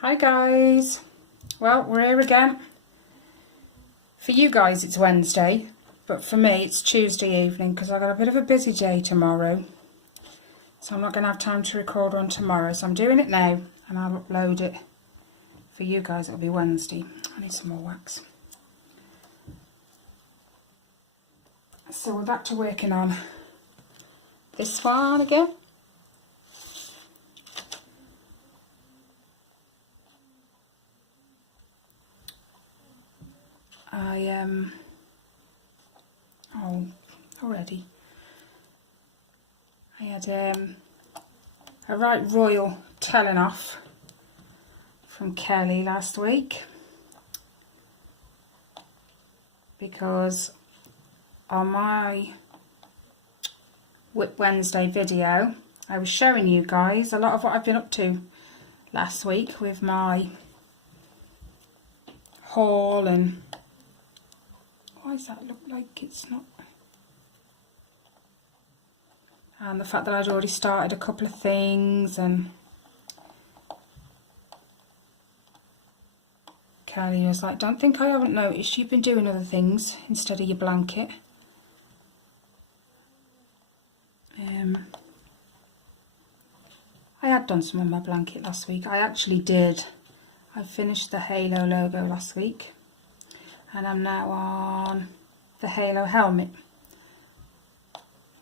Hi guys, well we're here again. For you guys it's Wednesday, but for me it's Tuesday evening because I've got a bit of a busy day tomorrow, so I'm not going to have time to record one tomorrow, so I'm doing it now and I'll upload it. For you guys it'll be Wednesday. I need some more wax. So we're back to working on this one again. Already I had a right royal telling off from Kelly last week, because on my WIP Wednesday video I was showing you guys a lot of what I've been up to last week with my haul. And why does that look like it's not? And the fact that I'd already started a couple of things, and Kelly was like, don't think I haven't noticed you've been doing other things instead of your blanket. I had done some on my blanket last week. I actually did. I finished the Halo logo last week and I'm now on the Halo helmet,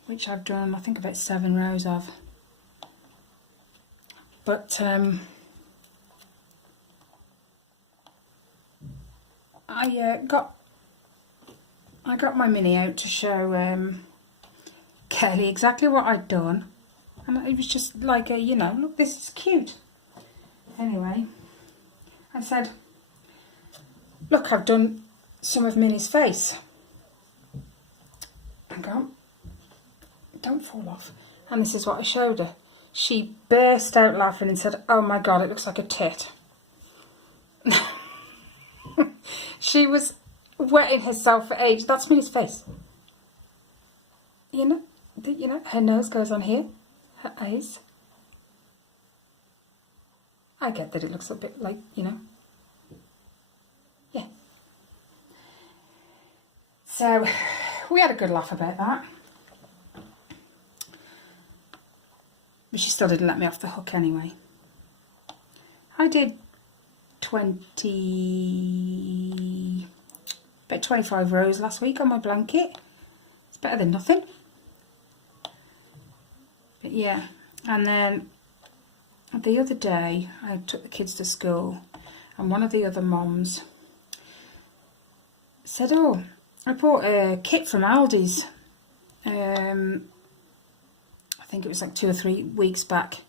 which I've done I think about 7 rows of. But I got my mini out to show Kelly exactly what I'd done, and it was just like a, you know, look, this is cute. Anyway, I said, look, I've done some of Minnie's face. Hang on. Don't fall off. And this is what I showed her. She burst out laughing and said, oh my god, it looks like a tit. She was wetting herself for age. That's Minnie's face. You know, her nose goes on here, her eyes. I get that it looks a bit like, you know. Yeah. So we had a good laugh about that. But she still didn't let me off the hook anyway. I did about 25 rows last week on my blanket. It's better than nothing. But yeah, and then the other day I took the kids to school and one of the other mums said, oh, I bought a kit from Aldi's. I think it was like 2 or 3 weeks back,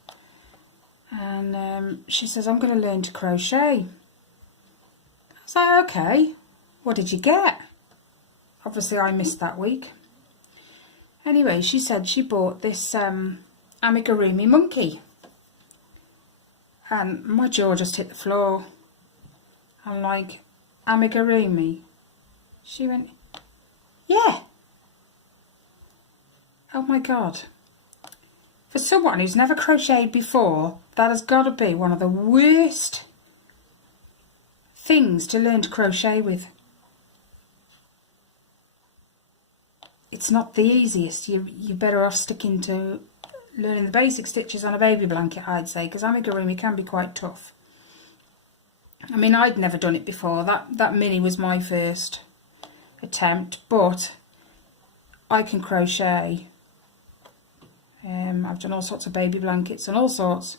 and she says, I'm going to learn to crochet. I was like, okay, what did you get? Obviously I missed that week. Anyway, she said she bought this amigurumi monkey, and my jaw just hit the floor. I'm like, amigurumi? She went, yeah. Oh my god. For someone who's never crocheted before, that has got to be one of the worst things to learn to crochet with. It's not the easiest. You're better off sticking to learning the basic stitches on a baby blanket, I'd say, because amigurumi can be quite tough. I mean, I'd never done it before. That mini was my first attempt, but I can crochet. I've done all sorts of baby blankets and all sorts,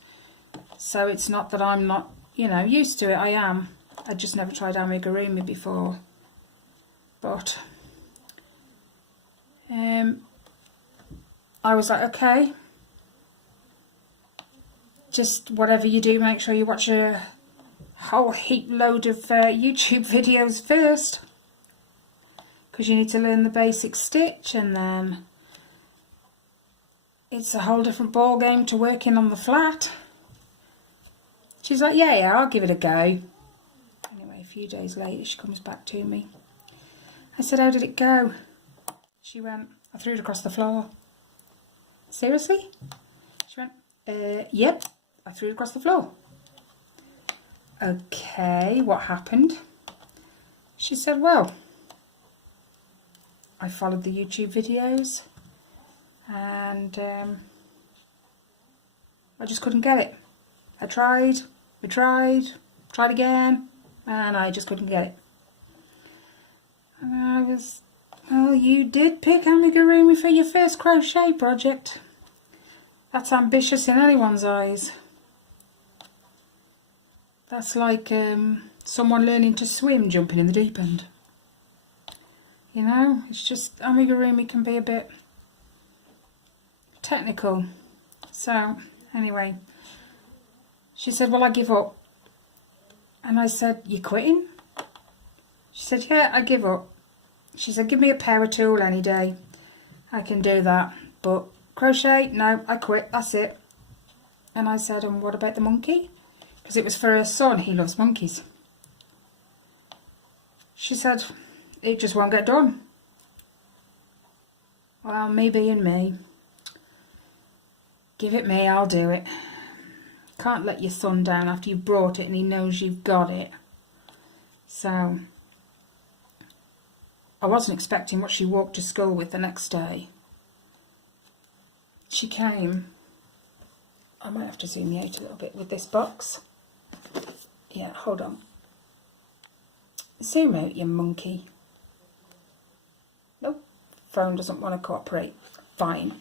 so it's not that I'm not, you know, used to it. I am. I just never tried amigurumi before. But I was like, okay, just whatever you do, make sure you watch a whole heap load of YouTube videos first, because you need to learn the basic stitch, and then it's a whole different ball game to working on the flat. She's like, yeah, I'll give it a go. Anyway, a few days later she comes back to me. I said, how did it go? She went, I threw it across the floor. Seriously? She went, yep, I threw it across the floor. okay, what happened? She said, well, I followed the YouTube videos and I just couldn't get it. I tried, we tried again, and I just couldn't get it. And I was, well, you did pick amigurumi for your first crochet project. That's ambitious in anyone's eyes. That's like someone learning to swim jumping in the deep end. You know, it's just amigurumi can be a bit technical. So, anyway, she said, well, I give up. And I said, you quitting? She said, yeah, I give up. She said, give me a power tool any day. I can do that. But crochet, no, I quit, that's it. And I said, and what about the monkey? Because it was for her son, he loves monkeys. She said, it just won't get done. Well, me being me, give it me, I'll do it. Can't let your son down after you've brought it and he knows you've got it. So, I wasn't expecting what she walked to school with the next day. She came, I might have to zoom you out a little bit with this box. Yeah, hold on. Zoom out, you monkey. Nope, phone doesn't want to cooperate. Fine.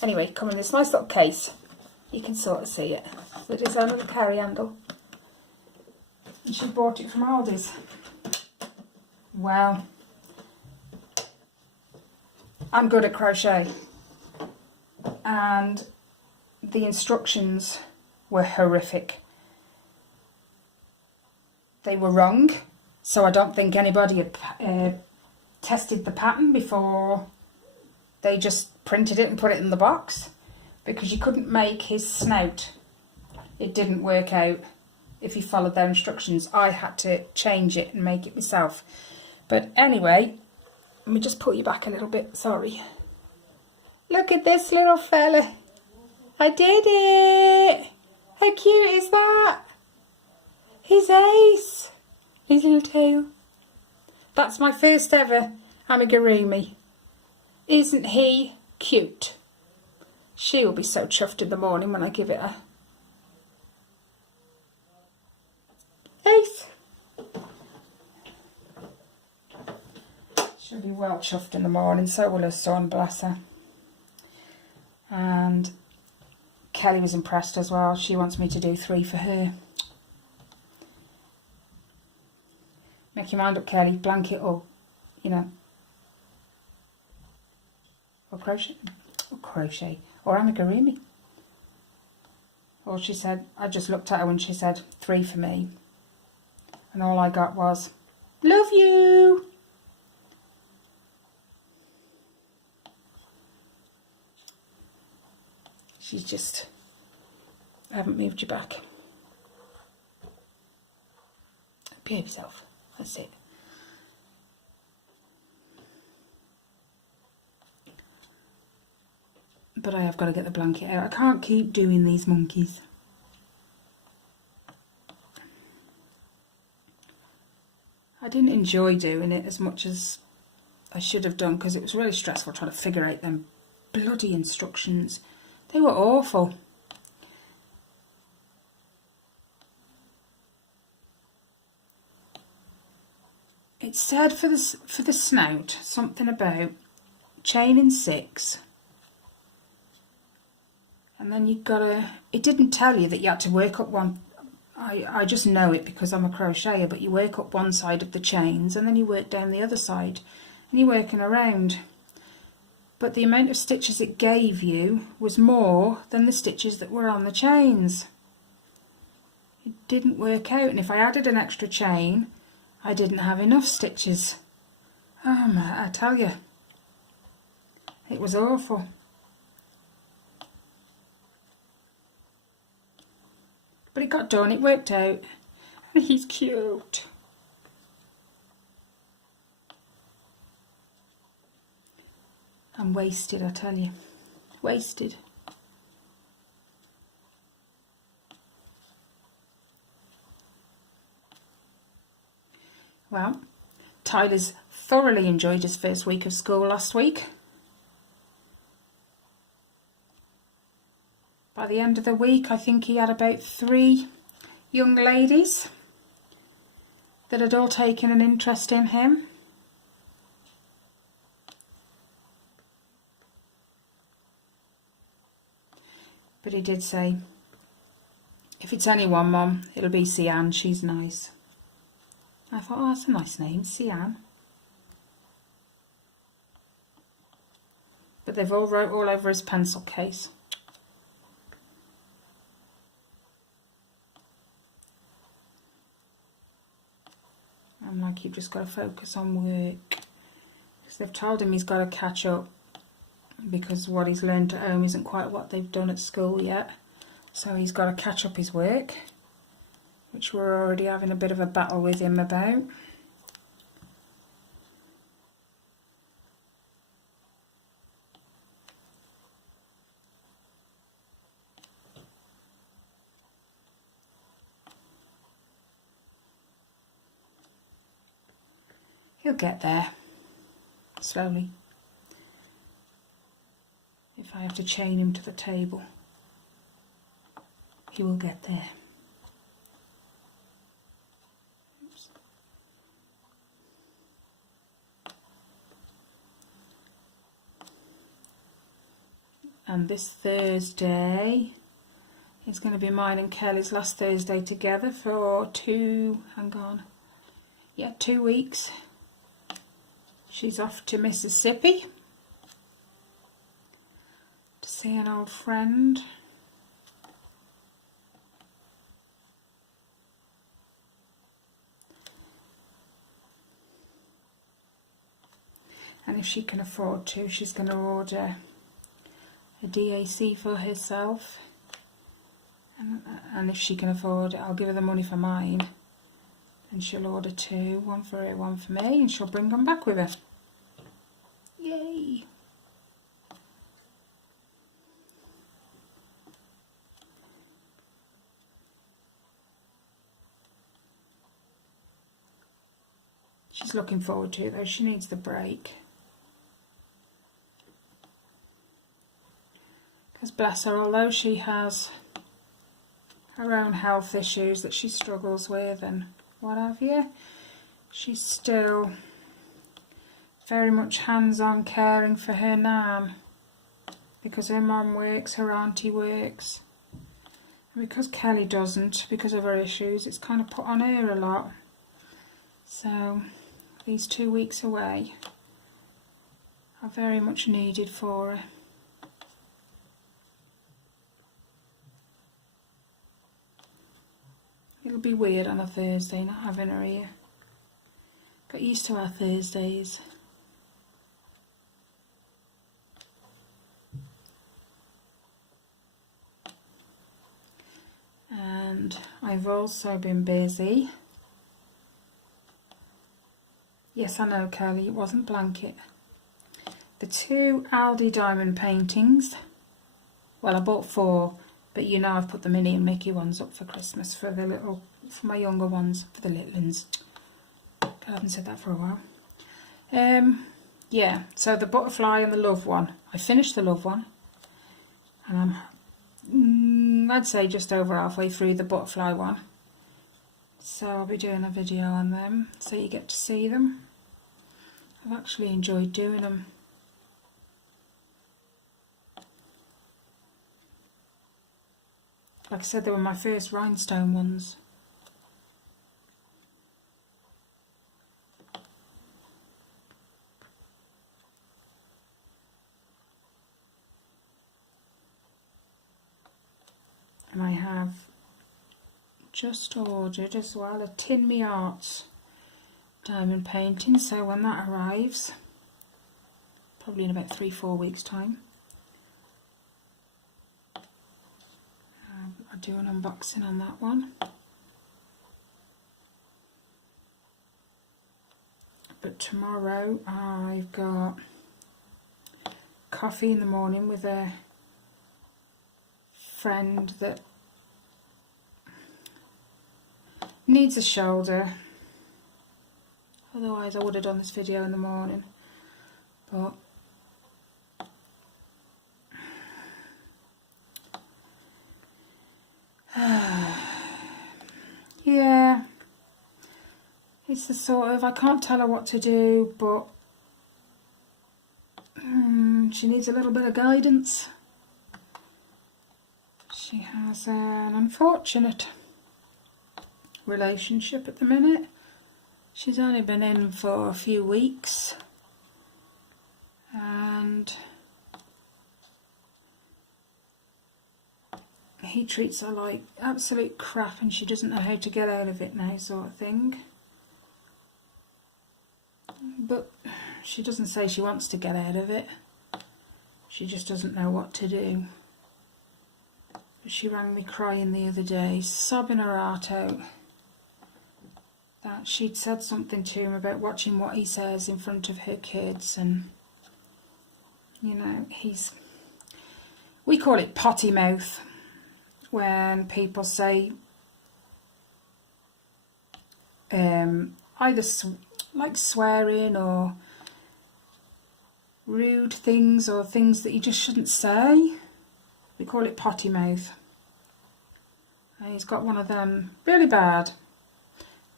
Anyway, come in this nice little case. You can sort of see it. The design of the carry handle. And she bought it from Aldi's. Well, I'm good at crochet. And the instructions were horrific. They were wrong. So I don't think anybody had tested the pattern before they just printed it and put it in the box, because you couldn't make his snout. It didn't work out if you followed their instructions. I had to change it and make it myself. But anyway, let me just pull you back a little bit, sorry. Look at this little fella. I did it! How cute is that? His ace. His little tail. That's my first ever amigurumi. Isn't he cute? She will be so chuffed in the morning when I give it her. Ace. She'll be well chuffed in the morning, so will her son, bless her. And Kelly was impressed as well. She wants me to do 3 for her. Make your mind up, Kelly. Blanket or, you know, or crochet, or amigurumi. Or she said, I just looked at her when she said 3 for me. And all I got was, love you. She's just, I haven't moved you back. Behave yourself. That's it. But I have got to get the blanket out. I can't keep doing these monkeys. I didn't enjoy doing it as much as I should have done, because it was really stressful trying to figure out them bloody instructions. They were awful. It said for the snout something about chaining 6, and then you've got to. It didn't tell you that you had to work up one. I just know it because I'm a crocheter. But you work up one side of the chains, and then you work down the other side, and you're working around. But the amount of stitches it gave you was more than the stitches that were on the chains. It didn't work out, and if I added an extra chain, I didn't have enough stitches. I tell you, it was awful. But it got done, it worked out. And he's cute. I'm wasted, I tell you. Wasted. Well, Tyler's thoroughly enjoyed his first week of school last week. By the end of the week, I think he had about 3 young ladies that had all taken an interest in him. But he did say, if it's anyone, Mum, it'll be Sian, she's nice. I thought, oh, that's a nice name, Sian. But they've all wrote all over his pencil case. I'm like, you've just got to focus on work. Because they've told him he's got to catch up, because what he's learned at home isn't quite what they've done at school yet. So he's got to catch up his work, which we're already having a bit of a battle with him about. He'll get there, slowly. If I have to chain him to the table, he will get there. Oops. And this Thursday is going to be mine and Kelly's last Thursday together for 2 weeks. She's off to Mississippi to see an old friend. And if she can afford to, she's going to order a DAC for herself. And if she can afford it, I'll give her the money for mine. And she'll order 2, one for her, one for me, and she'll bring them back with her. Yay! She's looking forward to it though, she needs the break. Because bless her, although she has her own health issues that she struggles with and what have you, she's still very much hands-on caring for her nan, because her mum works, her auntie works, and because Kelly doesn't, because of her issues, it's kind of put on her a lot. So these 2 weeks away are very much needed for her. It'll be weird on a Thursday not having her here. Got used to our Thursdays. And I've also been busy. Yes, I know, Kelly, it wasn't blanket. The 2 Aldi diamond paintings. Well, I bought 4. But you know I've put the Minnie and Mickey ones up for Christmas for my younger ones, for the little ones. I haven't said that for a while. Yeah, so the butterfly and the love one. I finished the love one. And I'd say just over halfway through the butterfly one. So I'll be doing a video on them, so you get to see them. I've actually enjoyed doing them. Like I said, they were my first rhinestone ones. And I have just ordered as well a Tin Me Arts diamond painting, so when that arrives, probably in about 3-4 weeks time, I'll do an unboxing on that one. But tomorrow I've got coffee in the morning with a friend that needs a shoulder Otherwise I would have done this video in the morning. But yeah, it's the sort of, I can't tell her what to do, but she needs a little bit of guidance. She has an unfortunate relationship at the minute. She's only been in for a few weeks, and he treats her like absolute crap, and she doesn't know how to get out of it now, sort of thing. But she doesn't say she wants to get out of it. She just doesn't know what to do. But she rang me crying the other day, sobbing her heart out, that she'd said something to him about watching what he says in front of her kids, and you know, we call it potty mouth, when people say either like swearing or rude things, or things that you just shouldn't say. We call it potty mouth. And he's got one of them really bad.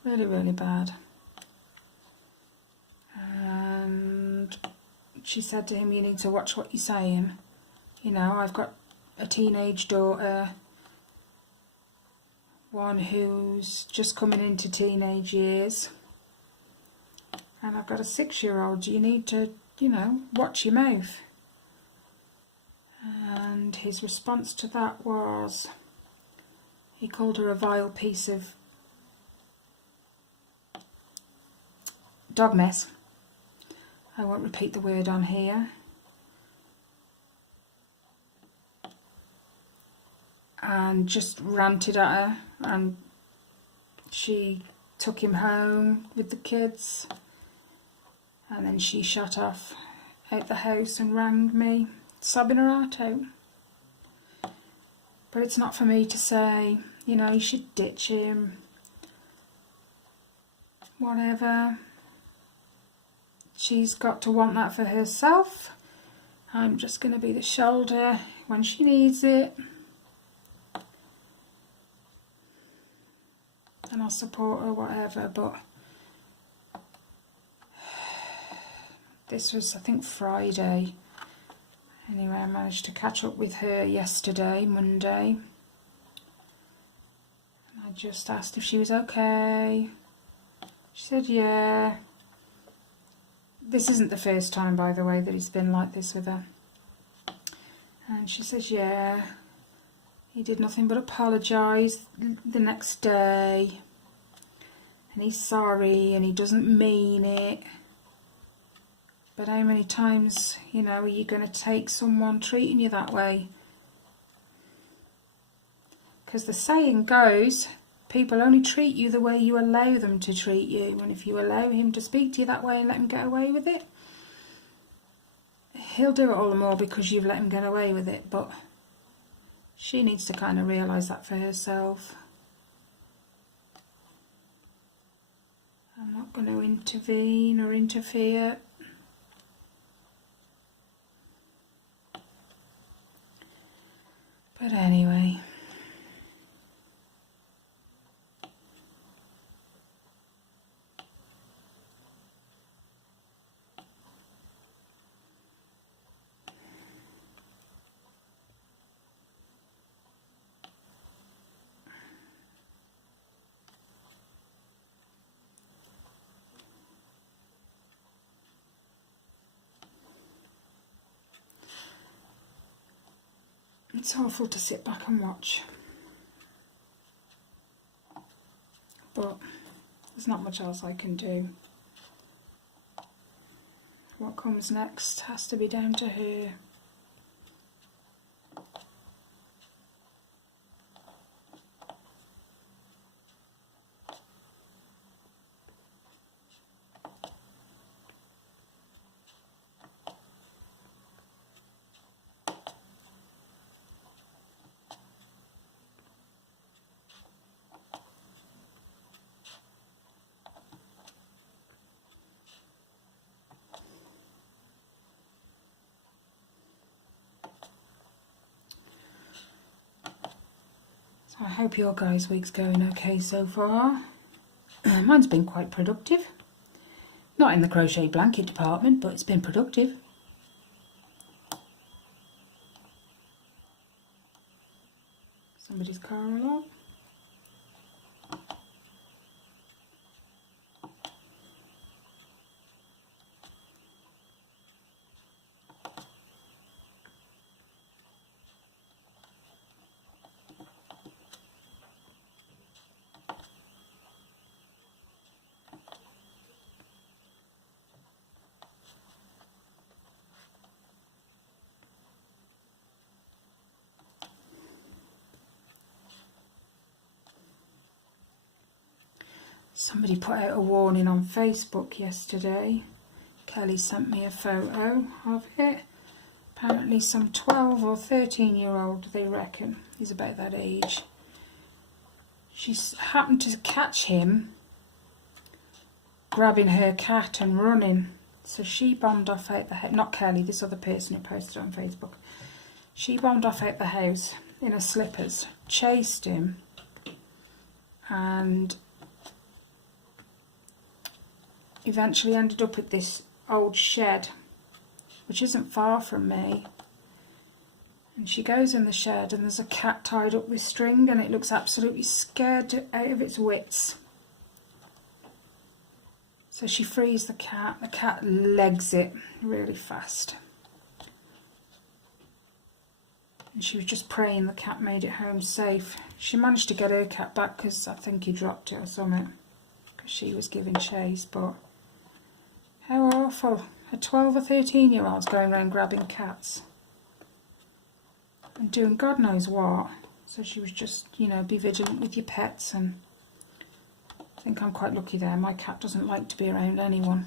Really, really bad. And she said to him, you need to watch what you're saying. You know, I've got a teenage daughter, one who's just coming into teenage years, and I've got a 6-year-old. You need to, you know, watch your mouth. And his response to that was, he called her a vile piece of dog mess. I won't repeat the word on here. And just ranted at her, and she took him home with the kids, and then she shut off out the house and rang me, sobbing her heart out. But it's not for me to say, you know, you should ditch him, whatever. She's got to want that for herself. I'm just going to be the shoulder when she needs it, and I'll support her, whatever. But this was, I think, Friday. Anyway, I managed to catch up with her yesterday, Monday. And I just asked if she was okay. She said, yeah. This isn't the first time, by the way, that he's been like this with her. And she says, yeah. He did nothing but apologise the next day. And he's sorry, and he doesn't mean it. But how many times, you know, are you going to take someone treating you that way? Because the saying goes, people only treat you the way you allow them to treat you. And if you allow him to speak to you that way and let him get away with it, he'll do it all the more because you've let him get away with it. But she needs to kind of realise that for herself. I'm not going to intervene or interfere. But anyway, it's awful to sit back and watch, but there's not much else I can do. What comes next has to be down to her. I hope your guys' week's going okay so far. Mine's been quite productive. Not in the crochet blanket department, but it's been productive. Somebody's car alarm. Somebody put out a warning on Facebook yesterday. Kelly sent me a photo of it. Apparently some 12 or 13-year-old, they reckon, he's about that age. She's happened to catch him grabbing her cat and running. So she bombed off out the house. Not Kelly, this other person who posted it on Facebook. She bombed off out the house in her slippers, chased him, and eventually ended up at this old shed, which isn't far from me. And she goes in the shed and there's a cat tied up with string, and it looks absolutely scared out of its wits. So she frees the cat legs it really fast. And she was just praying the cat made it home safe. She managed to get her cat back because I think he dropped it or something, because she was giving chase. But how awful. A 12 or 13-year-old's going around grabbing cats and doing God knows what. So she was just, you know, be vigilant with your pets, and I think I'm quite lucky there. My cat doesn't like to be around anyone.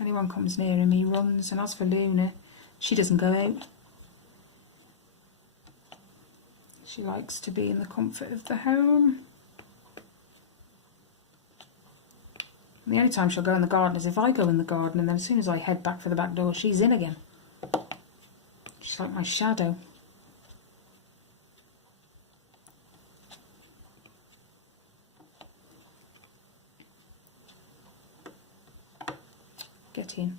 Anyone comes near him, he runs. And as for Luna, she doesn't go out. She likes to be in the comfort of the home. And the only time she'll go in the garden is if I go in the garden, and then as soon as I head back for the back door, she's in again. She's like my shadow. Get in.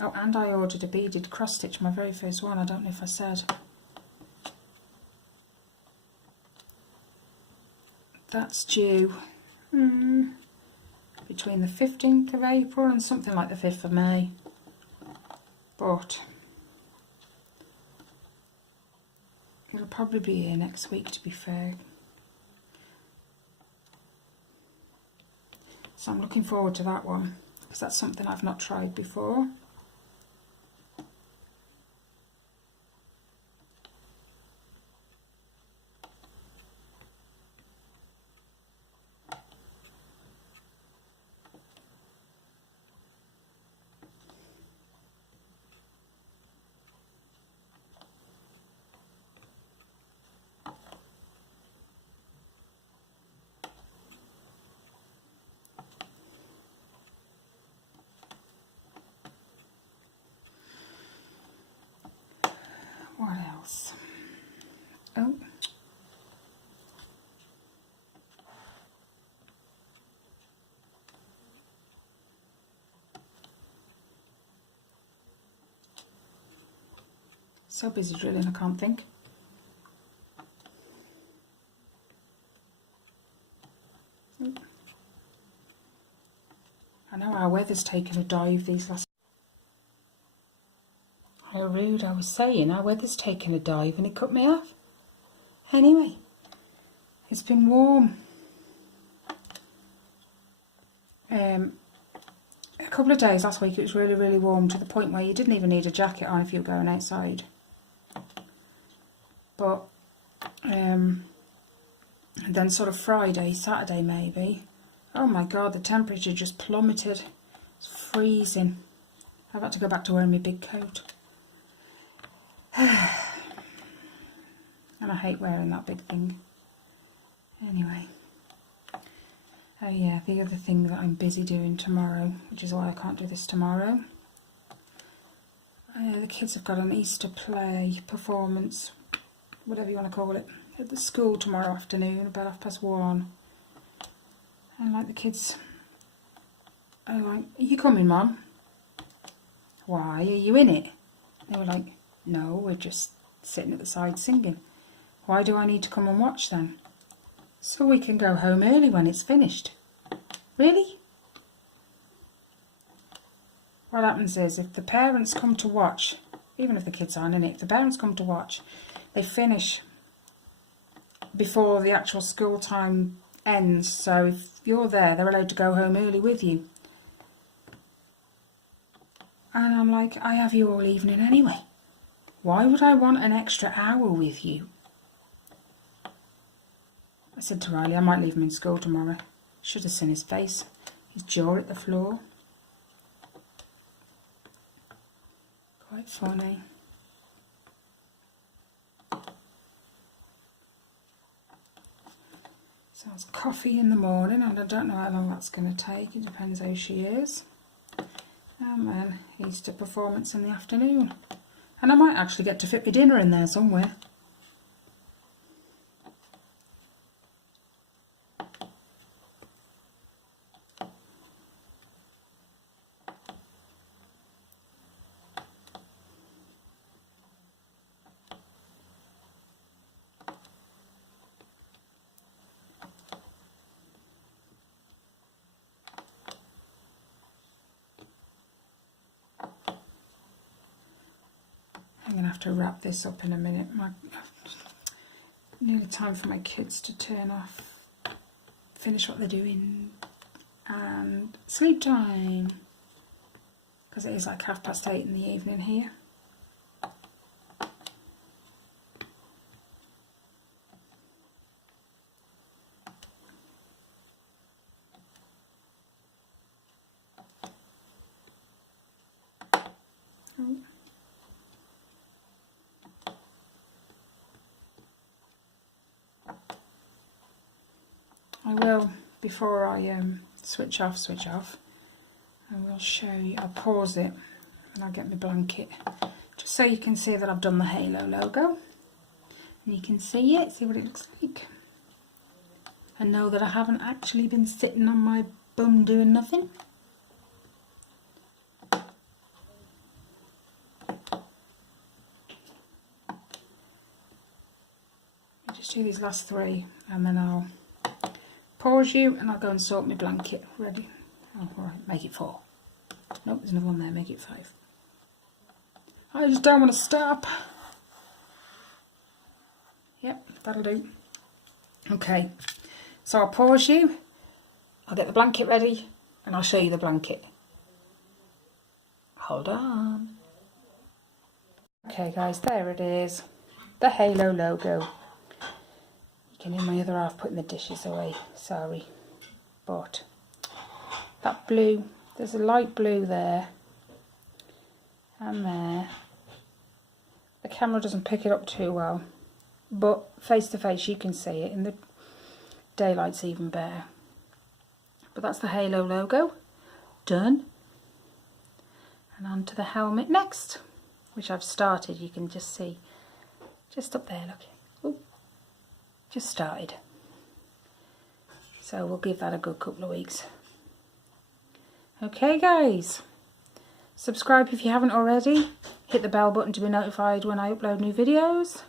Oh, and I ordered a beaded cross stitch, my very first one. I don't know if I said. That's due between the 15th of April and something like the 5th of May. But it'll probably be here next week, to be fair. So I'm looking forward to that one, because that's something I've not tried before. What else? Oh. So busy drilling, I can't think. I know our weather's taken a dive these last... How rude. I was saying our weather's taken a dive and it cut me off. Anyway, it's been warm. A couple of days last week it was really, really warm, to the point where you didn't even need a jacket on if you were going outside. But then sort of Friday, Saturday maybe, oh my God, the temperature just plummeted. It's freezing. I've had to go back to wearing my big coat. And I hate wearing that big thing. Anyway. Oh yeah, the other thing that I'm busy doing tomorrow, which is why I can't do this tomorrow. The kids have got an Easter play performance, whatever you want to call it, at the school tomorrow afternoon about 1:30. And like the kids are like, "Are you coming, Mum?" "Why, are you in it?" They were like, "No, we're just sitting at the side singing." "Why do I need to come and watch then?" "So we can go home early when it's finished." "Really?" What happens is, if the parents come to watch, even if the kids aren't in it, if the parents come to watch, they finish before the actual school time ends. So if you're there, they're allowed to go home early with you. And I'm like, I have you all evening anyway. Why would I want an extra hour with you? I said to Riley, I might leave him in school tomorrow. Should have seen his face. His jaw at the floor. Quite funny. So it's coffee in the morning, and I don't know how long that's going to take. It depends how she is. And then Easter performance in the afternoon. And I might actually get to fit my dinner in there somewhere. I'm going to have to wrap this up in a minute. Nearly time for my kids to turn off, finish what they're doing, and sleep time. Because it is like 8:30 in the evening here. Oh. I will, before I switch off, I will show you. I'll pause it and I'll get my blanket, just so you can see that I've done the Halo logo, and you can see it, see what it looks like, and know that I haven't actually been sitting on my bum doing nothing. I'll just do these last three and then I'll pause you and I'll go and sort my blanket. Ready? Oh, alright, make it 4. Nope, there's another one there, make it 5. I just don't want to stop. Yep, that'll do. Okay, so I'll pause you, I'll get the blanket ready, and I'll show you the blanket. Hold on. Okay guys, there it is. The Halo logo. You can hear my other half putting the dishes away, sorry. But that blue, there's a light blue there and there. The camera doesn't pick it up too well, but face to face you can see it, in the daylight's even better. But that's the Halo logo done, and on to the helmet next, which I've started. You can just see just up there, look. Ooh, just started, so we'll give that a good couple of weeks. Okay guys, subscribe if you haven't already, hit the bell button to be notified when I upload new videos.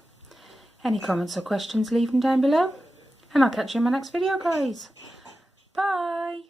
Any comments or questions, leave them down below, and I'll catch you in my next video guys. Bye.